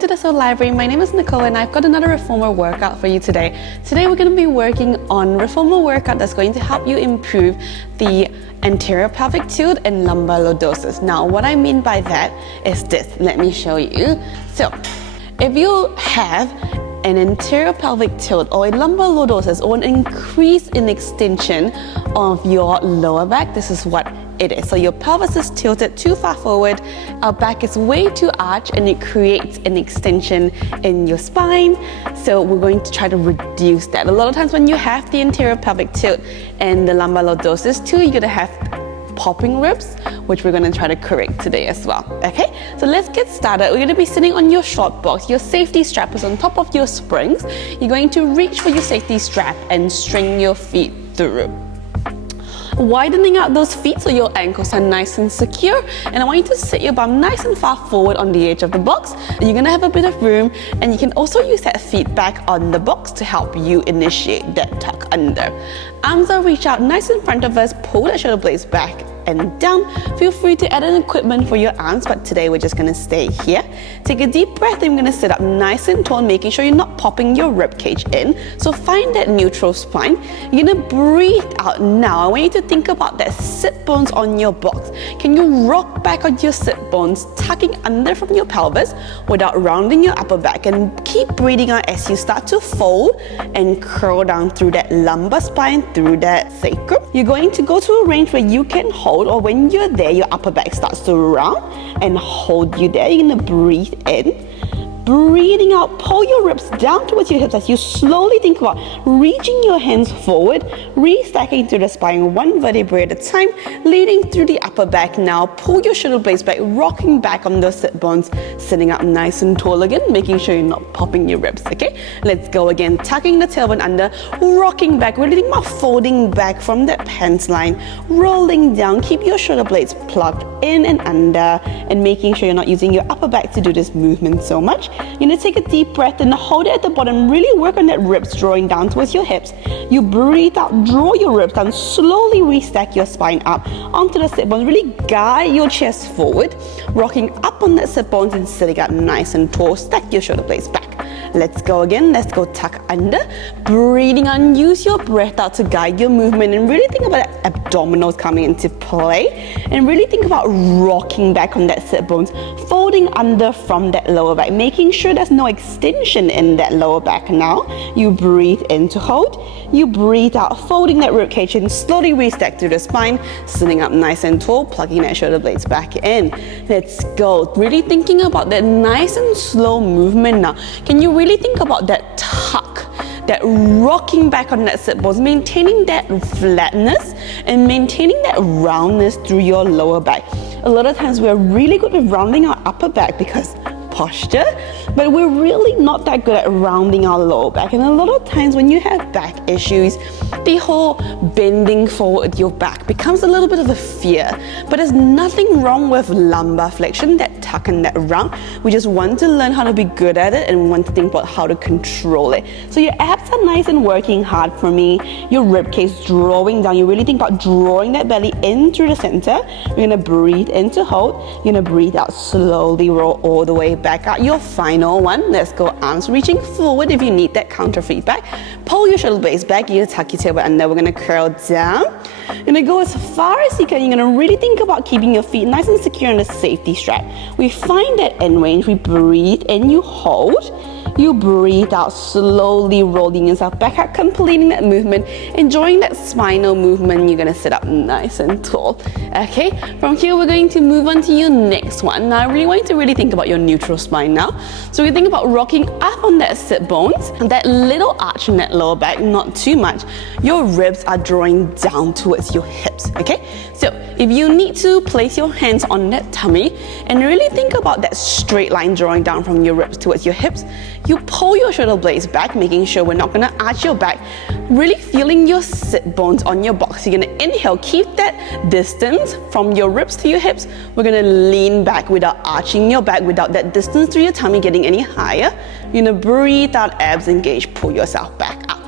to the SO Library. My name is Nicole and I've got another reformer workout for you today. Today we're going to be working on reformer workout that's going to help you improve the anterior pelvic tilt and lumbar lordosis. Now what I mean by that is this. Let me show you. So if you have an anterior pelvic tilt or a lumbar lordosis or an increase in extension of your lower back, this is what it is. So your pelvis is tilted too far forward, our back is way too arched, and it creates an extension in your spine. So we're going to try to reduce that. A lot of times when you have the anterior pelvic tilt and the lumbar lordosis too, you're gonna have popping ribs, which we're gonna try to correct today as well. Okay, so let's get started. We're gonna be sitting on your short box. Your safety strap is on top of your springs. You're going to reach for your safety strap and string your feet through, widening out those feet so your ankles are nice and secure. And I want you to sit your bum nice and far forward on the edge of the box. And you're gonna have a bit of room, and you can also use that feedback on the box to help you initiate that tuck under. Arms are reach out nice in front of us, pull that shoulder blades back and down. Feel free to add in equipment for your arms, but today we're just gonna stay here. Take a deep breath, and we're gonna sit up nice and tall, making sure you're not popping your rib cage in. So find that neutral spine. You're gonna breathe out now. I want you to think about that sit bones on your box. Can you rock back on your sit bones, tucking under from your pelvis without rounding your upper back, and keep breathing out as you start to fold and curl down through that lumbar spine, through that sacrum. You're going to go to a range where you can hold, or when you're there, your upper back starts to round and hold you there. You're gonna breathe in, breathing out, pull your ribs down towards your hips as you slowly think about reaching your hands forward, restacking through the spine one vertebrae at a time, leading through the upper back. Now pull your shoulder blades back, rocking back on those sit bones, sitting up nice and tall again, making sure you're not popping your ribs. Okay, let's go again. Tucking the tailbone under, rocking back, really think about folding back from that pants line, rolling down. Keep your shoulder blades plugged in and under, and making sure you're not using your upper back to do this movement so much. You're gonna take a deep breath and hold it at the bottom. Really work on that ribs drawing down towards your hips. You breathe out, draw your ribs down, slowly restack your spine up onto the sit bones. Really guide your chest forward, rocking up on that sit bones and sitting up nice and tall. Stack your shoulder blades back. Let's go again. Let's go tuck under. Breathing on, use your breath out to guide your movement, and really think about that abdominals coming into play, and really think about rocking back on that sit bones, folding under from that lower back, making sure there's no extension in that lower back. Now you breathe in to hold, you breathe out, folding that rib cage and slowly restack through the spine, sitting up nice and tall, plugging that shoulder blades back in. Let's go. Really thinking about that nice and slow movement now. Can you really think about that tuck, that rocking back on that sit bones, maintaining that flatness and maintaining that roundness through your lower back. A lot of times we're really good with rounding our upper back because posture, but we're really not that good at rounding our lower back. And a lot of times when you have back issues, the whole bending forward your back becomes a little bit of a fear. But there's nothing wrong with lumbar flexion, that tuck and that round. We just want to learn how to be good at it, and we want to think about how to control it. So your abs are nice and working hard for me. Your rib cage drawing down. You really think about drawing that belly in through the center. You're gonna breathe in to hold. You're gonna breathe out, slowly roll all the way back out. Your final one. Let's go. Arms reaching forward if you need that counter feedback. Pull your shoulder blades back. You're gonna tuck your tailbone under. We're gonna curl down. You're gonna go as far as you can. You're gonna really think about keeping your feet nice and secure on the safety strap. We find that end range. We breathe in. You hold. You breathe out, slowly rolling yourself back out, completing that movement, enjoying that spinal movement. You're gonna sit up nice and tall. Okay, from here we're going to move on to your next one. Now I really want you to really think about your neutral spine now. So we think about rocking up on that sit bones, and that little arch in that lower back, not too much. Your ribs are drawing down towards your hips. Okay, so if you need to place your hands on that tummy and really think about that straight line drawing down from your ribs towards your hips, you pull your shoulder blades back, making sure we're not gonna arch your back, really feeling your sit bones on your box. You're gonna inhale, keep that distance from your ribs to your hips. We're gonna lean back without arching your back, without that distance to your tummy getting any higher. You're gonna breathe out, abs engage, pull yourself back up.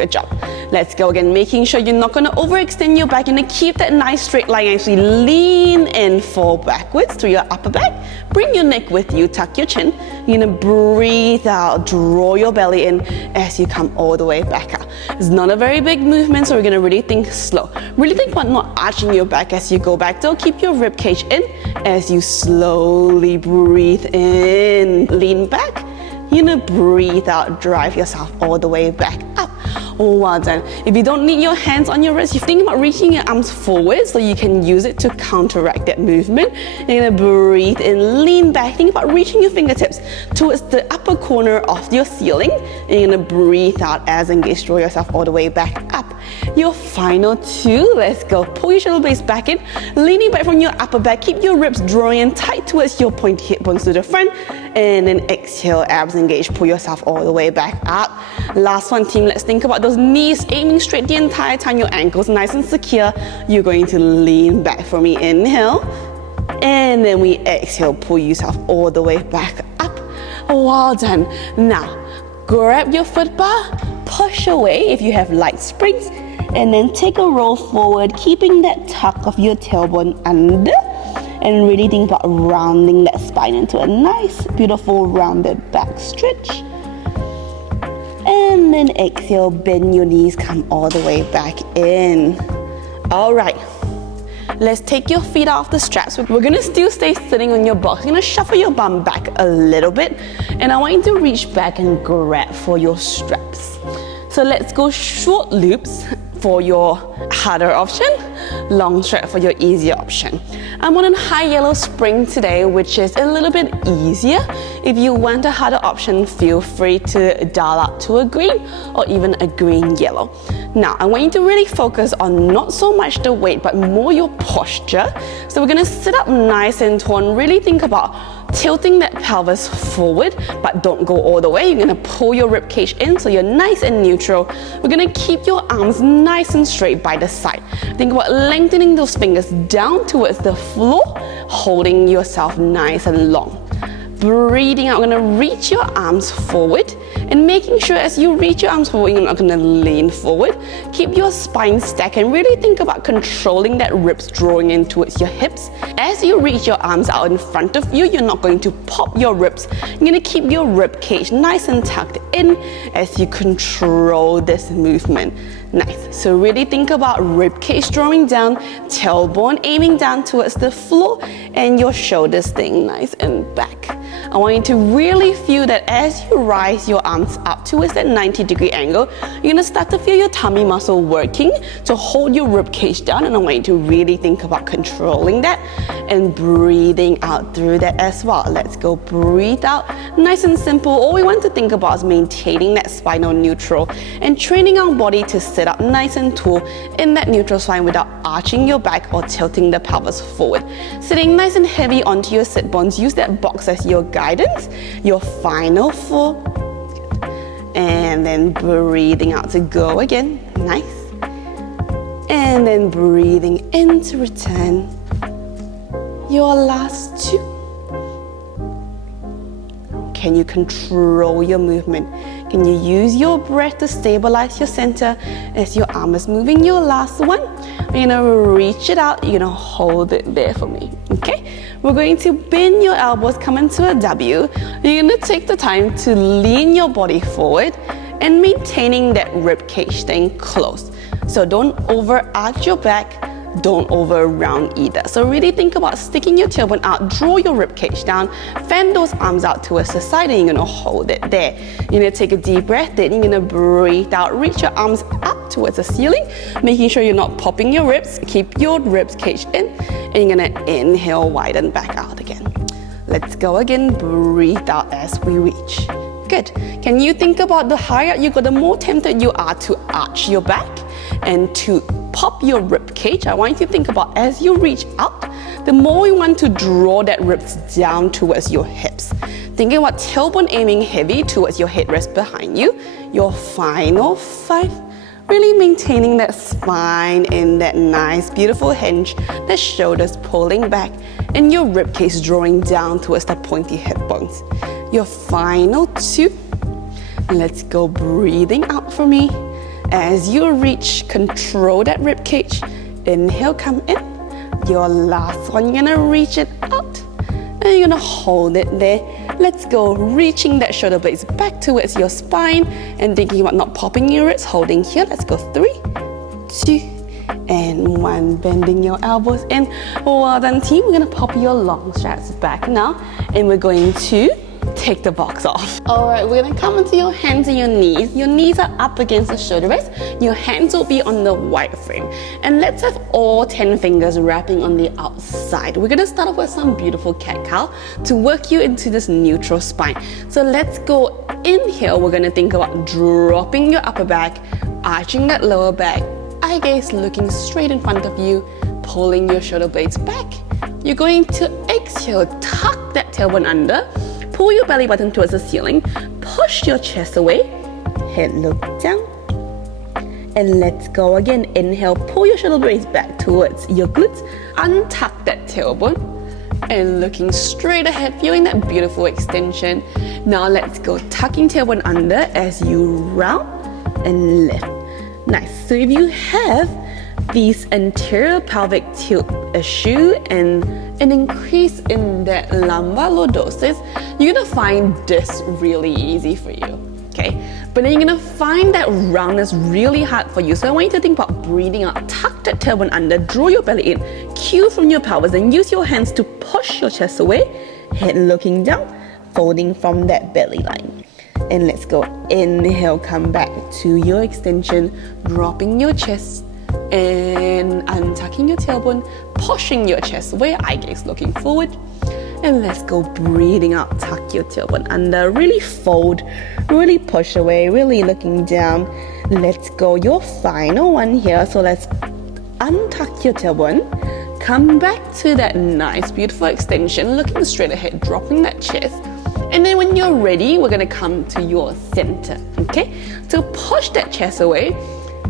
Good job. Let's go again, making sure you're not gonna overextend your back. You're gonna keep that nice straight line. Actually lean in, fall backwards to your upper back. Bring your neck with you, tuck your chin. You're gonna breathe out, draw your belly in as you come all the way back out. It's not a very big movement, so we're gonna really think slow. Really think about not arching your back as you go back. Don't keep your rib cage in as you slowly breathe in, lean back. You're gonna breathe out, drive yourself all the way back up. Oh, well done. If you don't need your hands on your wrists, you think about reaching your arms forward so you can use it to counteract that movement. You're gonna breathe in, lean back. Think about reaching your fingertips towards the upper corner of your ceiling. And you're gonna breathe out as engaged, draw yourself all the way back up. Your final two, let's go. Pull your shoulder blades back in, leaning back from your upper back. Keep your ribs drawing in tight towards your pointy hip bones to the front. And then exhale, abs engaged, pull yourself all the way back up. Last one, team, let's think about those knees aiming straight the entire time, your ankles nice and secure. You're going to lean back for me, inhale. And then we exhale, pull yourself all the way back up. Well done. Now, grab your foot bar, push away if you have light springs, and then take a roll forward, keeping that tuck of your tailbone under. And really think about rounding that spine into a nice, beautiful, rounded back stretch. And then exhale, bend your knees, come all the way back in. All right, let's take your feet off the straps. We're gonna still stay sitting on your box. You're gonna shuffle your bum back a little bit. And I want you to reach back and grab for your straps. So let's go short loops for your harder option, long strap for your easier option. I'm on a high yellow spring today, which is a little bit easier. If you want a harder option, feel free to dial up to a green or even a green yellow. Now, I want you to really focus on not so much the weight, but more your posture. So we're gonna sit up nice and tall and really think about tilting that pelvis forward, but don't go all the way. You're gonna pull your rib cage in so you're nice and neutral. We're gonna keep your arms nice and straight by the side. Think about lengthening those fingers down towards the floor, holding yourself nice and long. Breathing out, we're gonna reach your arms forward and making sure as you reach your arms forward, you're not gonna lean forward. Keep your spine stacked and really think about controlling that ribs drawing in towards your hips. As you reach your arms out in front of you, you're not going to pop your ribs. You're gonna keep your rib cage nice and tucked in as you control this movement. Nice. So really think about rib cage drawing down, tailbone aiming down towards the floor, and your shoulders staying nice and back. I want you to really feel that as you rise your arms up towards that 90-degree angle, you're gonna start to feel your tummy muscle working to hold your rib cage down, and I want you to really think about controlling that and breathing out through that as well. Let's go, breathe out, nice and simple. All we want to think about is maintaining that spinal neutral and training our body to sit up nice and tall in that neutral spine without arching your back or tilting the pelvis forward. Sitting nice and heavy onto your sit bones, use that box as your guidance. Your final four, and then breathing out to go again, nice. And then breathing in to return. Your last two. Can you control your movement? Can you use your breath to stabilize your center as your arm is moving? Your last one, you're gonna reach it out, you're gonna hold it there for me, okay? We're going to bend your elbows, come into a W. You're gonna take the time to lean your body forward and maintaining that rib cage staying closed. So don't over arch your back, don't over round either. So really think about sticking your tailbone out, draw your rib cage down, fan those arms out towards the side, and you're gonna hold it there. You're gonna take a deep breath, then you're gonna breathe out, reach your arms up towards the ceiling, making sure you're not popping your ribs, keep your ribs caged in, and you're gonna inhale, widen back out again. Let's go again, breathe out as we reach. Good. Can you think about the higher you go, the more tempted you are to arch your back and to pop your rib cage. I want you to think about as you reach out, the more you want to draw that ribs down towards your hips. Thinking about tailbone aiming heavy towards your headrest behind you. Your final five, really maintaining that spine in that nice, beautiful hinge, the shoulders pulling back, and your rib cage drawing down towards the pointy hip bones. Your final two. Let's go, breathing out for me. As you reach, control that rib cage. Inhale, come in. Your last one, you're gonna reach it out. And you're gonna hold it there. Let's go, reaching that shoulder blades back towards your spine and thinking about not popping your ribs, holding here. Let's go 3, 2, and 1. Bending your elbows in. Well done, team. We're gonna pop your long straps back now, and we're going to take the box off. All right, we're gonna come into your hands and your knees. Your knees are up against the shoulder rest. Your hands will be on the wide frame. And let's have all 10 fingers wrapping on the outside. We're gonna start off with some beautiful cat-cow to work you into this neutral spine. So let's go inhale. We're gonna think about dropping your upper back, arching that lower back, eye gaze looking straight in front of you, pulling your shoulder blades back. You're going to exhale, tuck that tailbone under, pull your belly button towards the ceiling, push your chest away, head look down, and let's go again. Inhale, pull your shoulder blades back towards your glutes, untuck that tailbone, and looking straight ahead, feeling that beautiful extension. Now let's go, tucking tailbone under as you round and lift. Nice. So if you have these anterior pelvic tilt issue and an increase in that lumbar lordosis, you're gonna find this really easy for you, okay? But then you're gonna find that roundness really hard for you. So I want you to think about breathing out, tuck that tailbone under, draw your belly in, cue from your pelvis, and use your hands to push your chest away, head looking down, folding from that belly line. And let's go, inhale, come back to your extension, dropping your chest, and untucking your tailbone, pushing your chest away, eye gaze looking forward. And let's go, breathing out, tuck your tailbone under, really fold, really push away, really looking down. Let's go, your final one here. So let's untuck your tailbone, come back to that nice, beautiful extension, looking straight ahead, dropping that chest. And then when you're ready, we're gonna come to your center, okay? So push that chest away,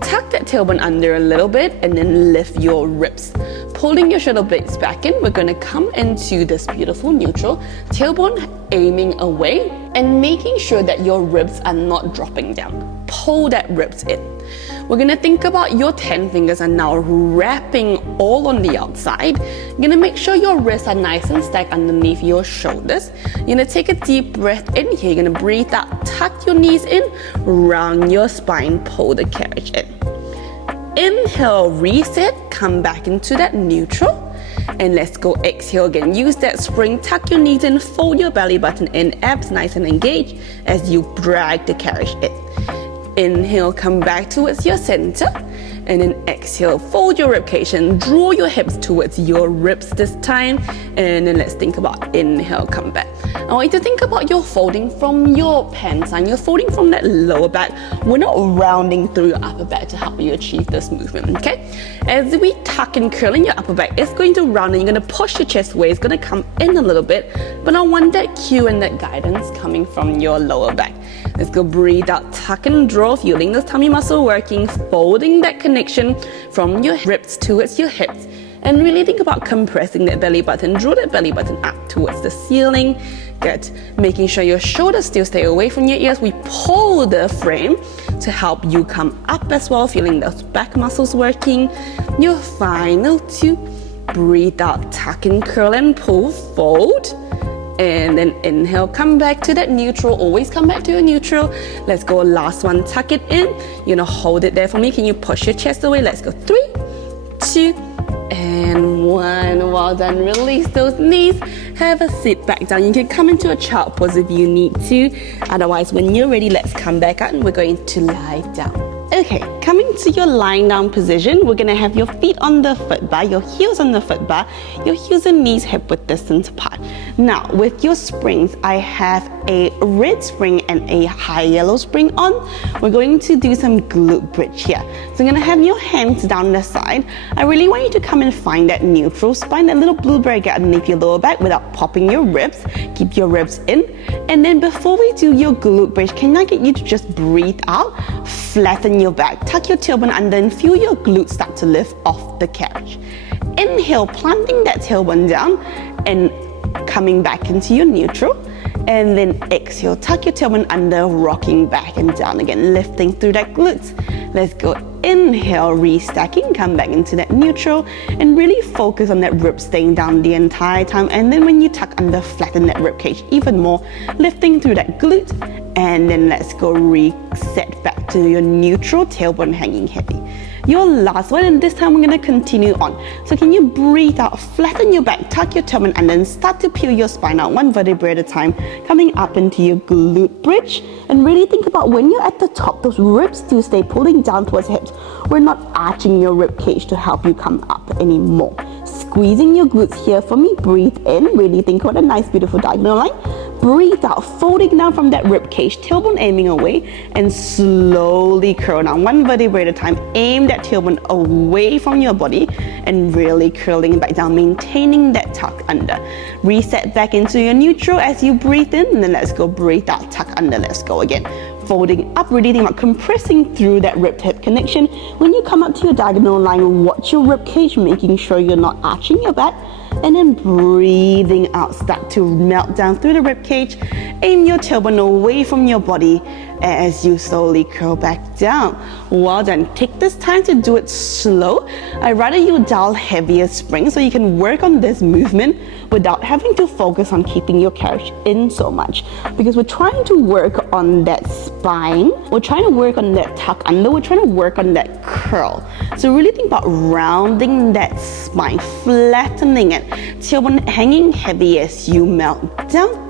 tuck that tailbone under a little bit, and then lift your ribs. Pulling your shoulder blades back in, we're gonna come into this beautiful neutral, tailbone aiming away, and making sure that your ribs are not dropping down. Pull that ribs in. We're gonna think about your 10 fingers are now wrapping all on the outside. You're gonna make sure your wrists are nice and stacked underneath your shoulders. You're gonna take a deep breath in here. You're gonna breathe out, tuck your knees in, round your spine, pull the carriage in. Inhale, reset, come back into that neutral. And let's go, exhale again. Use that spring, tuck your knees in, fold your belly button in, abs nice and engaged as you drag the carriage in. Inhale, come back towards your center, and then exhale, fold your ribcage and draw your hips towards your ribs this time. And then let's think about inhale, come back. I want you to think about your folding from your pants and you're folding from that lower back. We're not rounding through your upper back to help you achieve this movement, okay? As we tuck and curl in your upper back, it's going to round and you're going to push your chest away. It's going to come in a little bit, but I want that cue and that guidance coming from your lower back. Let's go, breathe out, tuck and draw, feeling the tummy muscle working, folding that connection from your ribs towards your hips. And really think about compressing that belly button. Draw that belly button up towards the ceiling. Good. Making sure your shoulders still stay away from your ears. We pull the frame to help you come up as well, feeling those back muscles working. Your final 2. Breathe out, tuck and curl and pull, fold. And then inhale, come back to that neutral. Always come back to your neutral. Let's go, last one, tuck it in. You're gonna hold it there for me. Can you push your chest away? Let's go, 3, 2, and 1. Well done, release those knees. Have a sit back down. You can come into a child pose if you need to. Otherwise, when you're ready, let's come back up and we're going to lie down. Okay, coming to your lying down position, we're gonna have your feet on the foot bar, your heels on the foot bar, your heels and knees hip width distance apart. Now, with your springs, I have a red spring and a high yellow spring on. We're going to do some glute bridge here. So I'm gonna have your hands down the side. I really want you to come and find that neutral spine, that little blueberry gap underneath your lower back without popping your ribs. Keep your ribs in. And then before we do your glute bridge, can I get you to just breathe out, flatten your back, tuck your tailbone under and feel your glutes start to lift off the carriage. Inhale, planting that tailbone down and coming back into your neutral. And then exhale, tuck your tailbone under, rocking back and down again, lifting through that glutes. Let's go. Inhale, restacking, come back into that neutral and really focus on that rib staying down the entire time. And then when you tuck under, flatten that rib cage even more, lifting through that glute. And then let's go reset back to your neutral, tailbone hanging heavy. Your last one, and this time we're gonna continue on. So can you breathe out, flatten your back, tuck your tailbone, and then start to peel your spine out one vertebrae at a time, coming up into your glute bridge. And really think about when you're at the top, those ribs do stay pulling down towards the hips. We're not arching your rib cage to help you come up anymore. Squeezing your glutes here for me. Breathe in, really think about a nice beautiful diagonal line. Breathe out, folding down from that rib cage, tailbone aiming away, and slowly curl down one vertebrae at a time. Aim that tailbone away from your body and really curling it back down, maintaining that tuck under. Reset back into your neutral as you breathe in, and then let's go breathe out, tuck under, let's go again. Folding up, really think about compressing through that rib to hip connection. When you come up to your diagonal line, watch your rib cage, making sure you're not arching your back. And then breathing out, start to melt down through the rib cage. Aim your tailbone away from your body as you slowly curl back down. Well done. Take this time to do it slow. I'd rather you dial heavier springs so you can work on this movement without having to focus on keeping your carriage in so much. Because we're trying to work on that spine, we're trying to work on that tuck under, we're trying to work on that curl. So really think about rounding that spine, flattening it, tailbone hanging heavy as you melt down.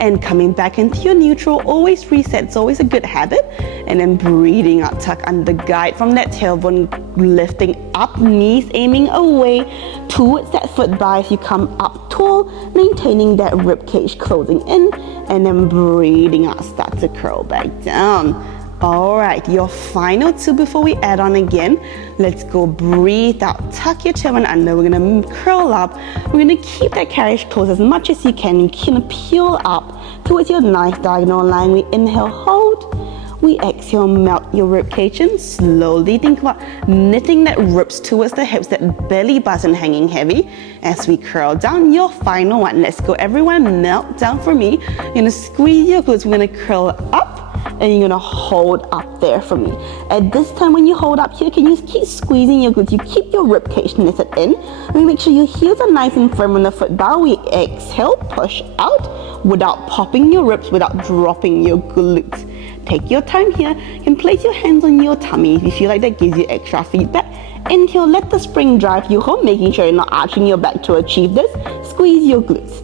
And coming back into your neutral, always reset, it's always a good habit. And then breathing out, tuck under, guide from that tailbone, lifting up, knees aiming away towards that foot bar as you come up tall, maintaining that rib cage closing in, and then breathing out, start to curl back down. All right, your final two before we add on again. Let's go breathe out, tuck your tailbone under. We're gonna curl up. We're gonna keep that carriage close as much as you can. You can peel up towards your nice diagonal line. We inhale, hold. We exhale, melt your rib cage in. Slowly think about knitting that ribs towards the hips, that belly button hanging heavy as we curl down. Your final one. Let's go, everyone, melt down for me. You're gonna squeeze your glutes. We're gonna curl up. And you're gonna hold up there for me. At this time when you hold up here, can you keep squeezing your glutes? You keep your rib cage knitted in. We make sure your heels are nice and firm on the foot bar. We exhale, push out without popping your ribs, without dropping your glutes. Take your time here. You can place your hands on your tummy if you feel like that gives you extra feedback. Inhale, let the spring drive you home, making sure you're not arching your back to achieve this. Squeeze your glutes.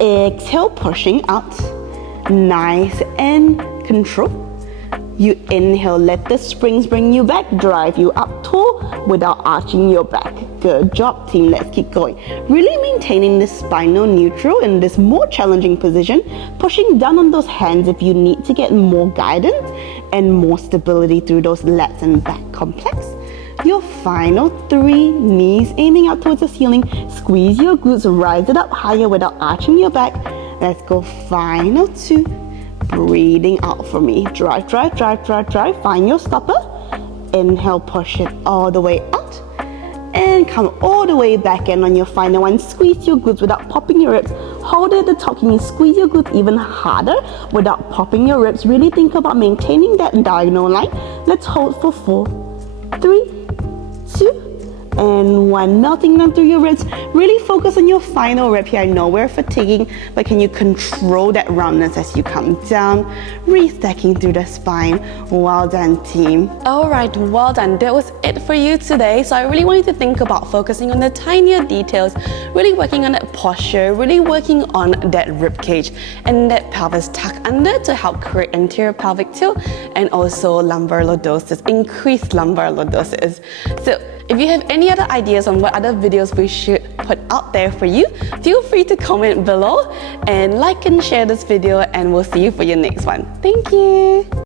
Exhale, pushing out. Nice and control. You inhale, let the springs bring you back, drive you up tall without arching your back. Good job, team. Let's keep going. Really maintaining this spinal neutral in this more challenging position, pushing down on those hands if you need to get more guidance and more stability through those lats and back complex. Your final three, knees aiming out towards the ceiling. Squeeze your glutes, rise it up higher without arching your back. Let's go, final two. Breathing out for me. Drive, drive, drive, drive, drive. Find your stopper. Inhale, push it all the way out. And come all the way back in on your final one. Squeeze your glutes without popping your ribs. Hold it at the top. Can you squeeze your glutes even harder without popping your ribs? Really think about maintaining that diagonal line. Let's hold for 4, 3, 2, and 1. Melting down through your ribs. Really focus on your final rep here. I know we're fatiguing, but can you control that roundness as you come down, restacking through the spine. Well done, team. All right, well done. That was it for you today. So I really want you to think about focusing on the tinier details, really working on that posture, really working on that rib cage and that pelvis tuck under to help create anterior pelvic tilt and also lumbar lordosis, increased lumbar lordosis. So if you have any other ideas on what other videos we should put out there for you, feel free to comment below and like and share this video, and we'll see you for your next one. Thank you.